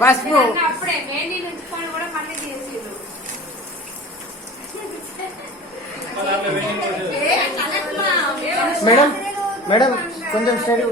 పసుపు madam madam కొంచెం study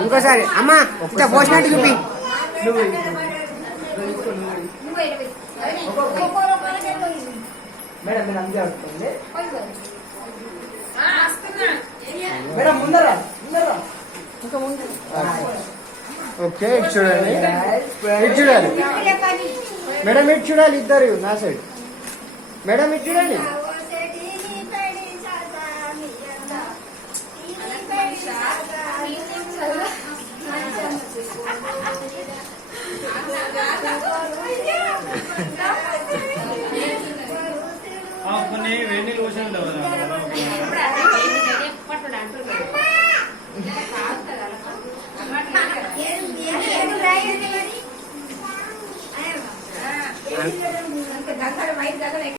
ఇంకోసారి అమ్మా ఇట్లా పోసినట్టు చూపి ఓకే ఇటు చూడండి ఇటు చూడాలి మేడం ఇటు చూడాలి ఇద్దరు నా సైడ్ మేడం ఇటు చూడండి